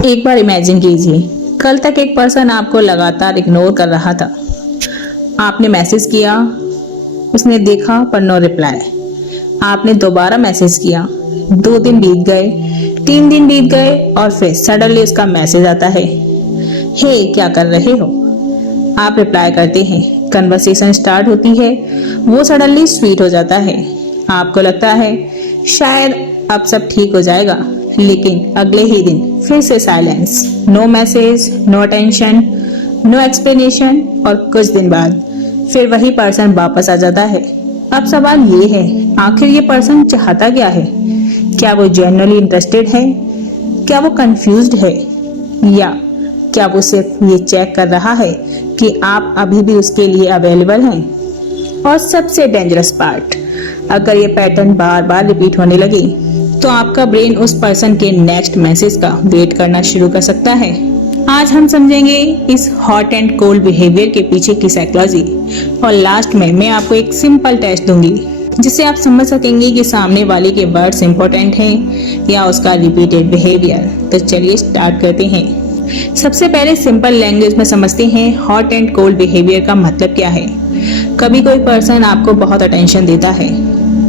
एक बार इमेजिन कीजिए, कल तक एक पर्सन आपको लगातार इग्नोर कर रहा था। आपने मैसेज किया, उसने देखा पर नो रिप्लाई। आपने दोबारा मैसेज किया, 2 दिन बीत गए, 3 दिन बीत गए और फिर सडनली उसका मैसेज आता है, हे क्या कर रहे हो। आप रिप्लाई करते हैं, कन्वर्सेशन स्टार्ट होती है, वो सडनली स्वीट हो जाता है। आपको लगता है शायद अब सब ठीक हो जाएगा, लेकिन अगले ही दिन फिर से silence, no message, no attention, no explanation और कुछ दिन बाद फिर वही पर्सन वापस आ जाता है। अब सवाल ये है, आखिर ये पर्सन चाहता क्या है? क्या वो जेन्युइनली इंटरेस्टेड है? क्या वो कंफ्यूज्ड है? या क्या वो सिर्फ ये चेक कर रहा है कि आप अभी भी उसके लिए अवेलेबल हैं? और सबसे डेंजरस पार्ट, अगर ये पैटर्न बार बार रिपीट होने लगे तो आपका ब्रेन उस पर्सन के नेक्स्ट मैसेज का वेट करना शुरू कर सकता है। आज हम समझेंगे इस हॉट एंड कोल्ड बिहेवियर के पीछे की साइकोलॉजी और लास्ट में मैं आपको एक सिंपल टेस्ट दूंगी जिससे आप समझ सकेंगे कि सामने वाले के वर्ड्स इंपॉर्टेंट हैं या उसका रिपीटेड बिहेवियर। तो चलिए स्टार्ट करते हैं। सबसे पहले सिंपल लैंग्वेज में समझते हैं हॉट एंड कोल्ड बिहेवियर का मतलब क्या है। कभी कोई पर्सन आपको बहुत अटेंशन देता है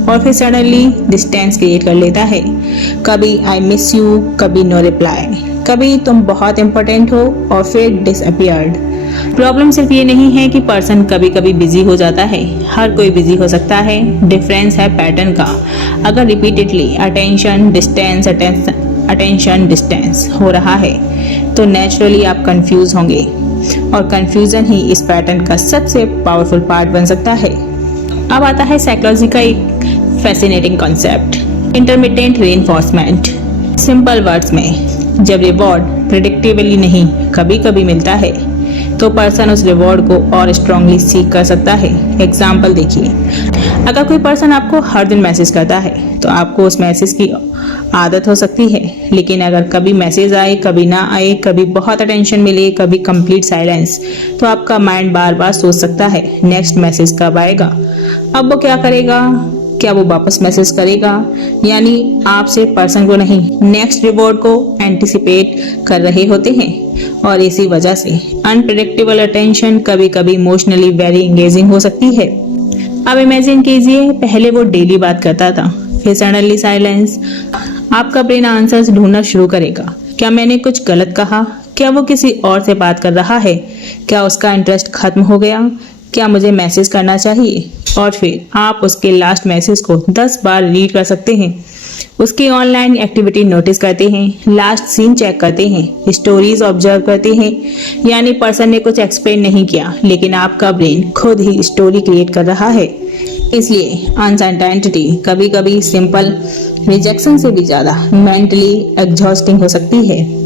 और फिर सडनली डिस्टेंस क्रिएट कर लेता है। कभी आई मिस यू, कभी नो रिप्लाई, कभी तुम बहुत इंपॉर्टेंट हो और फिर डिसअपियर्ड। प्रॉब्लम सिर्फ ये नहीं है कि पर्सन कभी कभी बिजी हो जाता है, हर कोई बिजी हो सकता है। डिफरेंस है पैटर्न का। अगर रिपीटेडली अटेंशन डिस्टेंस हो रहा है तो नेचुरली आप कंफ्यूज होंगे और कंफ्यूजन ही इस पैटर्न का सबसे पावरफुल पार्ट बन सकता है। अब आता है साइकोलॉजी का एक fascinating concept, intermittent reinforcement. Simple words में, जब रिवॉर्ड प्रेडिक्टेबली नहीं कभी कभी मिलता है तो पर्सन उस रिवॉर्ड को और स्ट्रांगली सीख कर सकता है। एग्जाम्पल देखिए, अगर कोई पर्सन आपको हर दिन मैसेज करता है तो आपको उस मैसेज की आदत हो सकती है, लेकिन अगर कभी मैसेज आए, कभी ना आए, कभी बहुत अटेंशन मिले, कभी कंप्लीट साइलेंस, तो आपका माइंड बार बार सोच सकता है नेक्स्ट मैसेज कब आएगा। अब वो क्या करेगा? क्या वो वापस मैसेज करेगा? यानी आप सिर्फ पर्सन को नहीं, नेक्स्ट रिवॉर्ड को एंटिसिपेट कर रहे होते हैं और इसी वजह से अनप्रेडिक्टेबल अटेंशन कभी कभी इमोशनली वेरी एंगेजिंग हो सकती है। अब इमेजिन कीजिए, पहले वो डेली बात करता था, फिर सडनली साइलेंस। आपका ब्रेन आंसर्स ढूंढना शुरू करेगा। क्या मैंने कुछ गलत कहा? क्या वो किसी और से बात कर रहा है? क्या उसका इंटरेस्ट खत्म हो गया? क्या मुझे मैसेज करना चाहिए? और फिर आप उसके लास्ट मैसेज को 10 बार रीड कर सकते हैं, उसकी ऑनलाइन एक्टिविटी नोटिस करते हैं, लास्ट सीन चेक करते हैं, स्टोरीज ऑब्जर्व करते हैं। यानी पर्सन ने कुछ एक्सप्लेन नहीं किया, लेकिन आपका ब्रेन खुद ही स्टोरी क्रिएट कर रहा है। इसलिए अनसर्टेनिटी कभी कभी सिंपल रिजेक्शन से भी ज्यादा मेंटली एग्जॉस्टिंग हो सकती है।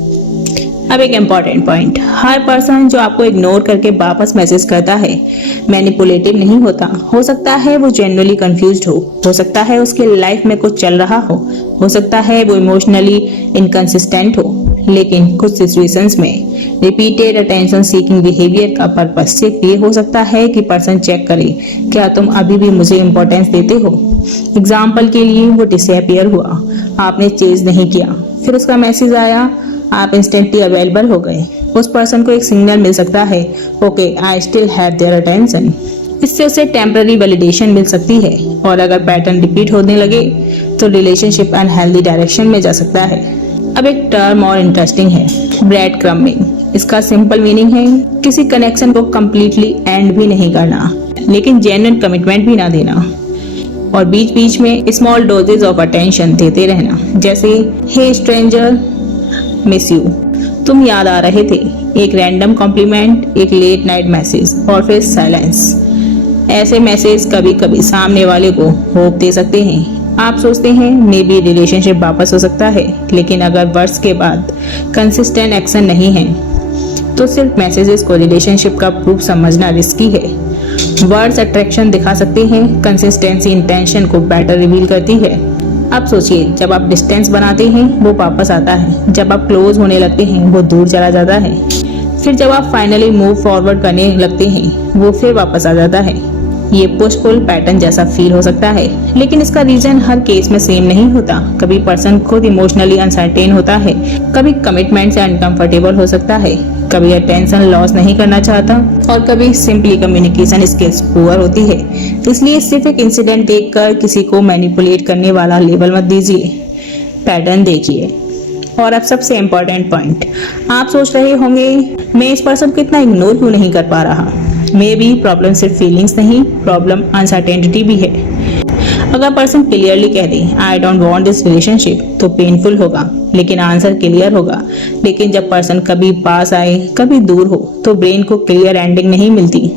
अब एक इम्पॉर्टेंट पॉइंट, हर पर्सन जो आपको इग्नोर करके वापस मैसेज करता है मैनिपुलेटिव नहीं होता। हो सकता है वो जेन्युइनली कंफ्यूज्ड हो सकता है उसके लाइफ में कुछ चल रहा हो सकता है वो इमोशनली इनकंसिस्टेंट हो, लेकिन कुछ सिचुएशंस में रिपीटेड अटेंशन सीकिंग बिहेवियर का पर्पस सिर्फ ये हो सकता है कि पर्सन चेक करे क्या तुम अभी भी मुझे इंपॉर्टेंस देते हो। एग्जाम्पल के लिए, वो डिसअपियर हुआ, आपने चेज नहीं किया, फिर उसका मैसेज आया, आप इंस्टेंटली अवेलेबल हो गए। उस पर्सन को एक सिग्नल मिल सकता है, okay I still have their attention. इससे उसे टेम्पररी वैलिडेशन मिल सकती है और अगर पैटर्न रिपीट होने लगे तो रिलेशनशिप अनहेल्दी डायरेक्शन में जा सकता है। अब एक टर्म और इंटरेस्टिंग है, ब्रेड क्रम्बिंग। इसका सिंपल मीनिंग है किसी कनेक्शन को कम्प्लीटली एंड भी नहीं करना, लेकिन जेन्युइन कमिटमेंट भी ना देना और बीच बीच में स्मॉल डोजेज ऑफ अटेंशन देते रहना। जैसे हे स्ट्रेंजर, मिस यू, तुम याद आ रहे थे, एक रैंडम कॉम्प्लीमेंट, एक लेट नाइट मैसेज और फिर साइलेंस। ऐसे मैसेज कभी कभी सामने वाले को होप दे सकते हैं। आप सोचते हैं मे बी रिलेशनशिप वापस हो सकता है, लेकिन अगर वर्ड्स के बाद कंसिस्टेंट एक्शन नहीं है तो सिर्फ मैसेजेस को रिलेशनशिप का प्रूफ समझना रिस्की है। वर्ड्स अट्रैक्शन दिखा सकते हैं, कंसिस्टेंसी इंटेंशन को बेटर रिवील करती है। अब सोचिए, जब आप डिस्टेंस बनाते हैं वो वापस आता है, जब आप क्लोज होने लगते हैं वो दूर चला जाता है, फिर जब आप फाइनली मूव फॉरवर्ड करने लगते हैं वो फिर वापस आ जाता है। ये पुश पुल पैटर्न जैसा फील हो सकता है, लेकिन इसका रीजन हर केस में सेम नहीं होता। कभी पर्सन खुद इमोशनली अनसर्टेन होता है, कभी कमिटमेंट से अनकंफर्टेबल हो सकता है, कभी अटेंशन लॉस नहीं करना चाहता और कभी सिंपली कम्युनिकेशन स्किल्स पुअर होती है। इसलिए सिर्फ एक इंसिडेंट देखकर किसी को मैनिपुलेट करने वाला लेबल मत दीजिए, पैटर्न देखिए। और अब सबसे इम्पोर्टेंट पॉइंट, आप सोच रहे होंगे मैं इस पर्सन को इतना इग्नोर क्यों नहीं कर पा रहा। मे बी प्रॉब्लम सिर्फ फीलिंग्स नहीं, प्रॉब्लम अनसर्टेनिटी भी है। अगर पर्सन क्लियरली कह दे I don't want this relationship तो पेनफुल होगा, लेकिन आंसर क्लियर होगा। लेकिन जब पर्सन कभी पास आए कभी दूर हो तो ब्रेन को क्लियर एंडिंग नहीं मिलती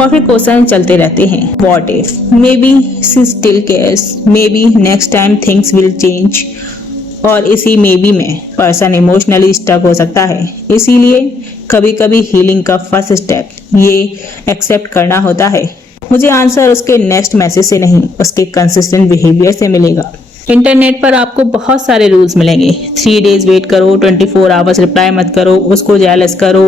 और फिर क्वेश्चन चलते रहते हैं। What if, may be she still cares, may be next time things will change. और इसी मे बी में पर्सन इमोशनली स्टक हो सकता है। इसीलिए कभी कभी हीलिंग का फर्स्ट स्टेप ये एक्सेप्ट करना होता है, मुझे आंसर उसके नेक्स्ट मैसेज से नहीं, उसके कंसिस्टेंट बिहेवियर से मिलेगा। इंटरनेट पर आपको बहुत सारे रूल्स मिलेंगे, 3 डेज वेट करो, 24 आवर्स रिप्लाई मत करो, उसको जेलस करो,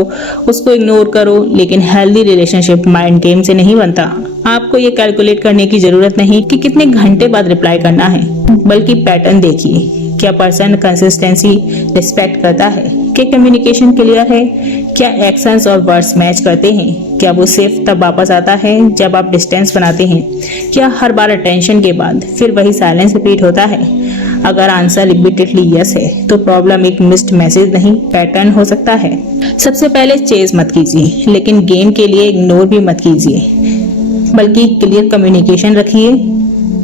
उसको इग्नोर करो। लेकिन हेल्दी रिलेशनशिप माइंड गेम से नहीं बनता। आपको ये कैलकुलेट करने की जरूरत नहीं कि कितने घंटे बाद रिप्लाई करना है, बल्कि पैटर्न देखिए। क्या पर्सन कंसिस्टेंसी रिस्पेक्ट करता है, क्या कम्युनिकेशन क्लियर है, क्या एक्शंस और वर्ड्स मैच करते हैं, क्या वो सिर्फ तब वापस आता है जब आप डिस्टेंस बनाते हैं, क्या हर बार अटेंशन के बाद फिर वही साइलेंस रिपीट होता है। अगर आंसर रिपीटेडली यस है तो प्रॉब्लम एक मिस्ड मैसेज नहीं पैटर्न हो सकता है। सबसे पहले चेज मत कीजिए, लेकिन गेम के लिए इग्नोर भी मत कीजिए, बल्कि क्लियर कम्युनिकेशन रखिए।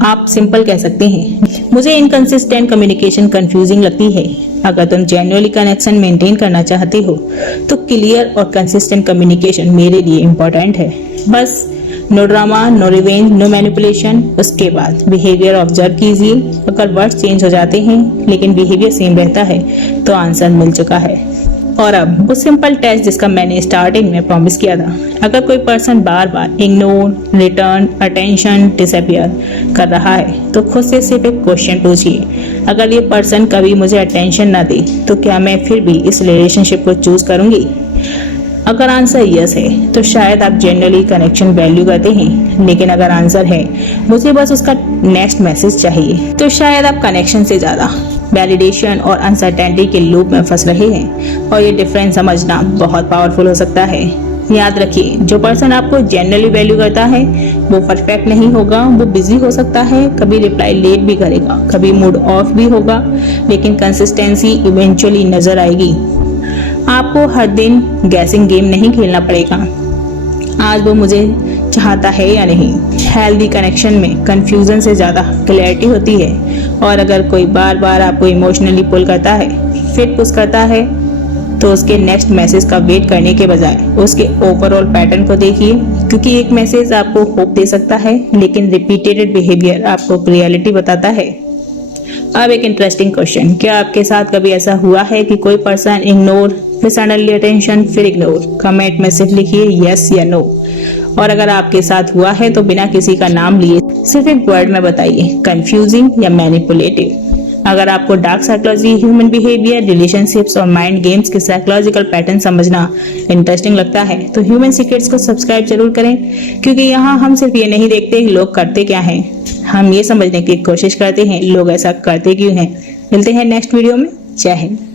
आप सिंपल कह सकते हैं मुझे इनकंसिस्टेंट कम्युनिकेशन कंफ्यूजिंग लगती है। अगर तुम जेन्युइनली कनेक्शन मेंटेन करना चाहते हो तो क्लियर और कंसिस्टेंट कम्युनिकेशन मेरे लिए इम्पोर्टेंट है। बस no drama, no revenge, no manipulation. उसके बाद बिहेवियर ऑब्जर्व कीजिए। अगर वर्ड्स चेंज हो जाते हैं लेकिन बिहेवियर सेम रहता है तो आंसर मिल चुका है। और अब वो सिंपल टेस्ट जिसका मैंने स्टार्टिंग में प्रॉमिस किया था। अगर कोई पर्सन बार बार इग्नोर, रिटर्न, अटेंशन, डिसअपियर कर रहा है तो खुद से सिर्फ एक क्वेश्चन पूछिए, अगर ये पर्सन कभी मुझे अटेंशन ना दे तो क्या मैं फिर भी इस रिलेशनशिप को चूज करूंगी। अगर आंसर यस है तो शायद आप जनरली कनेक्शन वैल्यू करते हैं, लेकिन अगर आंसर है मुझे बस उसका नेक्स्ट मैसेज चाहिए तो शायद आप कनेक्शन से ज्यादा वैलिडेशन और अनसर्टेनिटी के लूप में फंस रहे हैं। और ये डिफरेंस समझना बहुत पावरफुल हो सकता है। याद रखिए, जो पर्सन आपको जनरली वैल्यू करता है वो परफेक्ट नहीं होगा। वो बिजी हो सकता है, कभी रिप्लाई लेट भी करेगा, कभी मूड ऑफ भी होगा, लेकिन कंसिस्टेंसी इवेंचुअली नजर आएगी। आपको हर दिन गैसिंग गेम नहीं खेलना पड़ेगा आज वो मुझे चाहता है या नहीं। हेल्दी कनेक्शन में कंफ्यूजन से ज़्यादा क्लैरिटी होती है। और अगर कोई बार बार आपको इमोशनली पुल करता है, फिर पुश करता है, तो उसके नेक्स्ट मैसेज का वेट करने के बजाय उसके ओवरऑल पैटर्न को देखिए, क्योंकि एक मैसेज आपको होप दे सकता है लेकिन रिपीटेड बिहेवियर आपको रियलिटी बताता है। अब एक इंटरेस्टिंग क्वेश्चन, क्या आपके साथ कभी ऐसा हुआ है कि कोई पर्सन इग्नोर, फिर सडनली अटेंशन, फिर इग्नोर। कमेंट में सिर्फ लिखिए यस या नो। और अगर आपके साथ हुआ है तो बिना किसी का नाम लिए सिर्फ एक वर्ड में बताइए, कंफ्यूजिंग या मैनिपुलेटिव। अगर आपको dark psychology, human behaviour, relationships और माइंड गेम्स के साइकोलॉजिकल पैटर्न समझना इंटरेस्टिंग लगता है तो ह्यूमन सीक्रेट्स को सब्सक्राइब जरूर करें, क्योंकि यहाँ हम सिर्फ ये नहीं देखते कि लोग करते क्या हैं, हम ये समझने की कोशिश करते हैं लोग ऐसा करते क्यों हैं। मिलते हैं नेक्स्ट वीडियो में। जय हिंद।